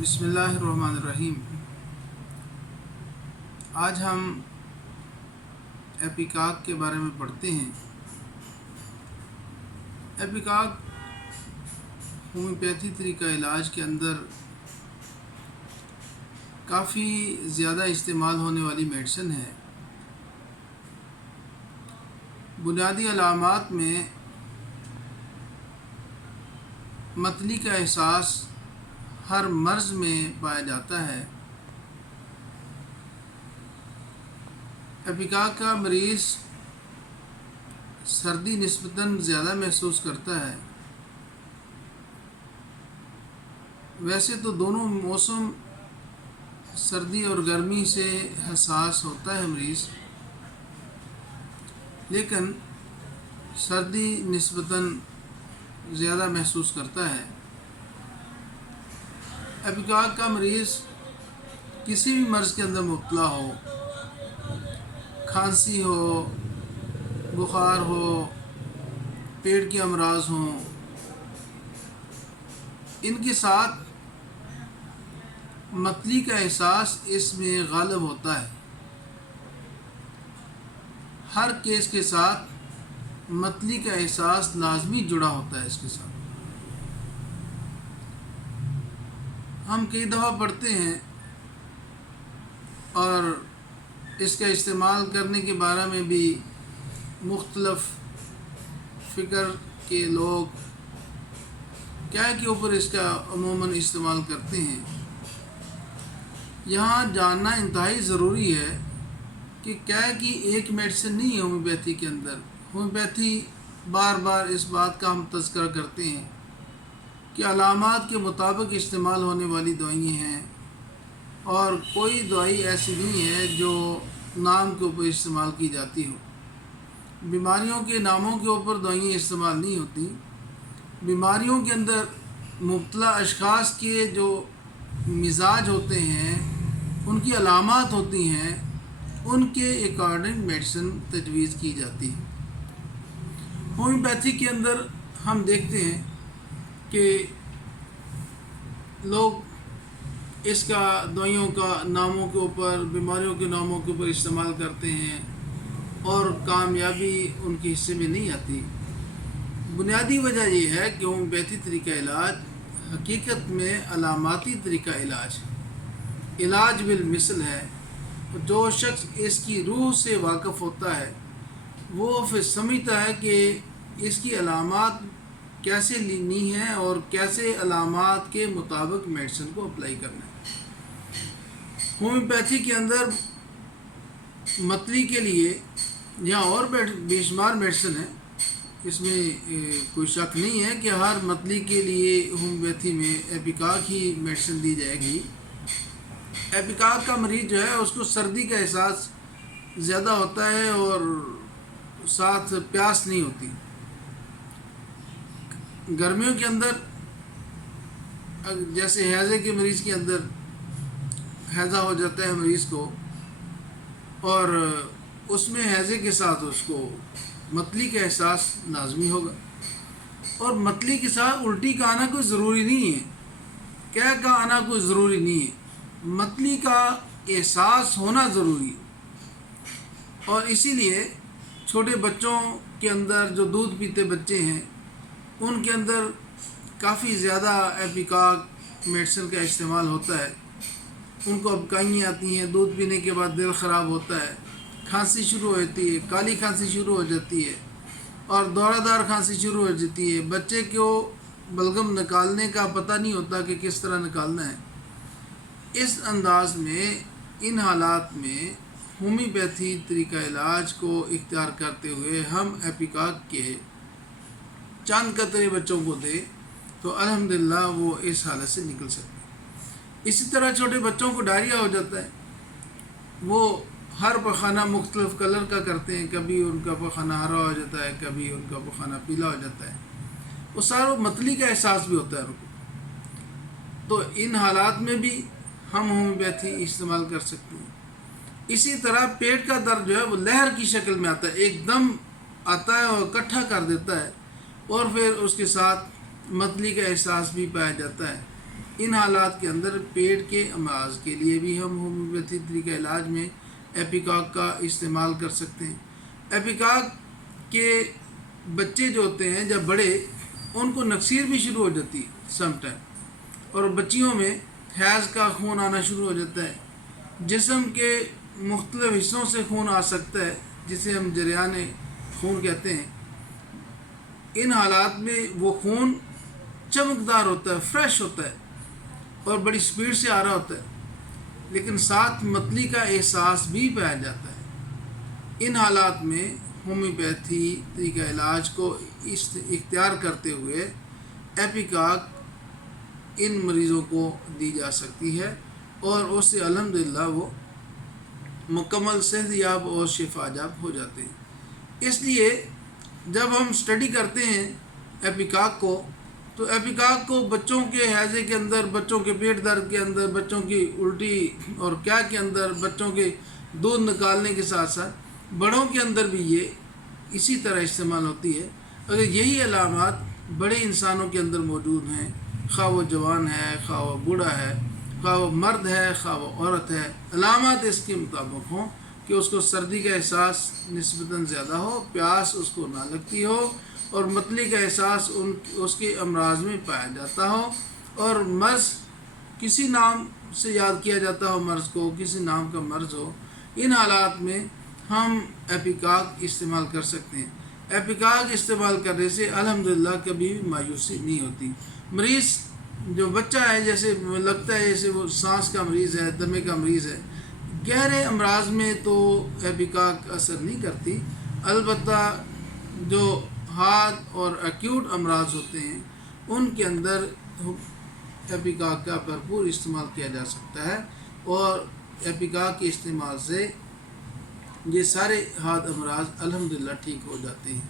بسم اللہ الرحمن الرحیم۔ آج ہم ایپیکاک کے بارے میں پڑھتے ہیں۔ ایپیکاک ہومیوپیتھی طریقہ علاج کے اندر کافی زیادہ استعمال ہونے والی میڈیسن ہے۔ بنیادی علامات میں متلی کا احساس ہر مرض میں پایا جاتا ہے۔ ایپیکاک کا مریض سردی نسبتاً زیادہ محسوس کرتا ہے۔ ویسے تو دونوں موسم سردی اور گرمی سے حساس ہوتا ہے مریض، لیکن سردی نسبتاً زیادہ محسوس کرتا ہے۔ ایپیکاک کا مریض کسی بھی مرض کے اندر مبتلا ہو، کھانسی ہو، بخار ہو، پیٹ کے امراض ہوں، ان کے ساتھ متلی کا احساس اس میں غالب ہوتا ہے۔ ہر کیس کے ساتھ متلی کا احساس لازمی جڑا ہوتا ہے اس کے ساتھ۔ ہم کئی دفعہ پڑھتے ہیں اور اس کا استعمال کرنے کے بارے میں بھی مختلف فکر کے لوگ کیا کے اوپر اس کا عموماً استعمال کرتے ہیں۔ یہاں جاننا انتہائی ضروری ہے کہ کیا کی ایک میڈیسن نہیں ہے ہومیوپیتھی کے اندر۔ ہومیوپیتھی بار بار اس بات کا ہم تذکرہ کرتے ہیں کہ علامات کے مطابق استعمال ہونے والی دوائیں ہیں، اور کوئی دوائی ایسی نہیں ہے جو نام کے اوپر استعمال کی جاتی ہو۔ بیماریوں کے ناموں کے اوپر دوائیں استعمال نہیں ہوتی۔ بیماریوں کے اندر مبتلا اشخاص کے جو مزاج ہوتے ہیں، ان کی علامات ہوتی ہیں، ان کے اکارڈنگ میڈیسن تجویز کی جاتی ہے۔ ہومیوپیتھی کے اندر ہم دیکھتے ہیں کہ لوگ اس کا دوائیوں کا ناموں کے اوپر، بیماریوں کے ناموں کے اوپر استعمال کرتے ہیں اور کامیابی ان کے حصے میں نہیں آتی۔ بنیادی وجہ یہ ہے کہ ہومیوپیتھی طریقہ علاج حقیقت میں علاماتی طریقہ علاج ہے، علاج بالمثل ہے۔ جو شخص اس کی روح سے واقف ہوتا ہے وہ پھر سمجھتا ہے کہ اس کی علامات کیسے لینی ہے اور کیسے علامات کے مطابق میڈیسن کو اپلائی کرنا ہے۔ ہومیوپیتھی کے اندر متلی کے لیے یہاں اور بے شمار میڈیسن ہے، اس میں کوئی شک نہیں ہے کہ ہر متلی کے لیے ہومیوپیتھی میں ایپیکاک ہی میڈیسن دی جائے گی۔ ایپیکاک کا مریض جو ہے اس کو سردی کا احساس زیادہ ہوتا ہے اور ساتھ پیاس نہیں ہوتی۔ گرمیوں کے اندر جیسے ہیضے کے مریض کے اندر ہیضہ ہو جاتا ہے مریض کو، اور اس میں ہیضے کے ساتھ اس کو متلی کا احساس لازمی ہوگا، اور متلی کے ساتھ الٹی کا آنا کوئی ضروری نہیں ہے، کیا کا آنا کوئی ضروری نہیں ہے، متلی کا احساس ہونا ضروری ہے۔ اور اسی لیے چھوٹے بچوں کے اندر جو دودھ پیتے بچے ہیں ان کے اندر کافی زیادہ ایپیکاک میڈیسن کا استعمال ہوتا ہے۔ ان کو ابکائیاں آتی ہیں، دودھ پینے کے بعد دل خراب ہوتا ہے، کھانسی شروع ہو جاتی ہے، کالی کھانسی شروع ہو جاتی ہے، اور دورہ دار کھانسی شروع ہو جاتی ہے۔ بچے کو بلغم نکالنے کا پتہ نہیں ہوتا کہ کس طرح نکالنا ہے۔ اس انداز میں ان حالات میں ہومیوپیتھی طریقہ علاج کو اختیار کرتے ہوئے ہم ایپیکاک کے چند قطرے بچوں کو دیں تو الحمدللہ وہ اس حالت سے نکل سکتے ہیں۔ اسی طرح چھوٹے بچوں کو ڈائریا ہو جاتا ہے، وہ ہر پخانہ مختلف کلر کا کرتے ہیں، کبھی ان کا پخانہ ہرا ہو جاتا ہے، کبھی ان کا پخانہ پیلا ہو جاتا ہے، وہ سارا متلی کا احساس بھی ہوتا ہے ان کو۔ تو ان حالات میں بھی ہم ہومیوپیتھی استعمال کر سکتے ہیں۔ اسی طرح پیٹ کا درد جو ہے وہ لہر کی شکل میں آتا ہے، ایک دم آتا ہے اور اکٹھا کر دیتا ہے، اور پھر اس کے ساتھ متلی کا احساس بھی پایا جاتا ہے۔ ان حالات کے اندر پیٹ کے امراض کے لیے بھی ہم ہومیوپیتھی طریقہ علاج میں ایپیکاک کا استعمال کر سکتے ہیں۔ ایپیکاک کے بچے جو ہوتے ہیں جب بڑے، ان کو نکسیر بھی شروع ہو جاتی ہے سم ٹائم، اور بچیوں میں حیض کا خون آنا شروع ہو جاتا ہے، جسم کے مختلف حصوں سے خون آ سکتا ہے جسے ہم جریان خون کہتے ہیں۔ ان حالات میں وہ خون چمکدار ہوتا ہے، فریش ہوتا ہے اور بڑی سپیڈ سے آ رہا ہوتا ہے، لیکن ساتھ متلی کا احساس بھی پایا جاتا ہے۔ ان حالات میں ہومیوپیتھی طریقہ علاج کو اختیار کرتے ہوئے ایپیکاک ان مریضوں کو دی جا سکتی ہے اور اس سے الحمدللہ وہ مکمل صحت یاب اور شفا یاب ہو جاتے ہیں۔ اس لیے جب ہم اسٹڈی کرتے ہیں ایپیکاک کو، تو ایپیکاک کو بچوں کے ہیضے کے اندر، بچوں کے پیٹ درد کے اندر، بچوں کی الٹی اور کیا کے اندر، بچوں کے دودھ نکالنے کے ساتھ ساتھ بڑوں کے اندر بھی یہ اسی طرح استعمال ہوتی ہے۔ اگر یہی علامات بڑے انسانوں کے اندر موجود ہیں، خواہ وہ جوان ہے، خواہ وہ بوڑھا ہے، خواہ وہ مرد ہے، خواہ وہ عورت ہے، علامات اس کے مطابق ہوں کہ اس کو سردی کا احساس نسبتاً زیادہ ہو، پیاس اس کو نہ لگتی ہو، اور متلی کا احساس اس کے امراض میں پایا جاتا ہو، اور مرض کسی نام سے یاد کیا جاتا ہو، مرض کو کسی نام کا مرض ہو، ان حالات میں ہم ایپیکاک استعمال کر سکتے ہیں۔ ایپیکاک استعمال کرنے سے الحمدللہ کبھی بھی مایوسی نہیں ہوتی۔ مریض جو بچہ ہے، جیسے لگتا ہے جیسے وہ سانس کا مریض ہے، دمے کا مریض ہے، گہرے امراض میں تو ایپیکاک اثر نہیں کرتی، البتہ جو ہاتھ اور ایکیوٹ امراض ہوتے ہیں ان کے اندر ایپیکاک کا بھرپور استعمال کیا جا سکتا ہے، اور ایپیکاک کے استعمال سے یہ سارے ہاتھ امراض الحمدللہ ٹھیک ہو جاتے ہیں۔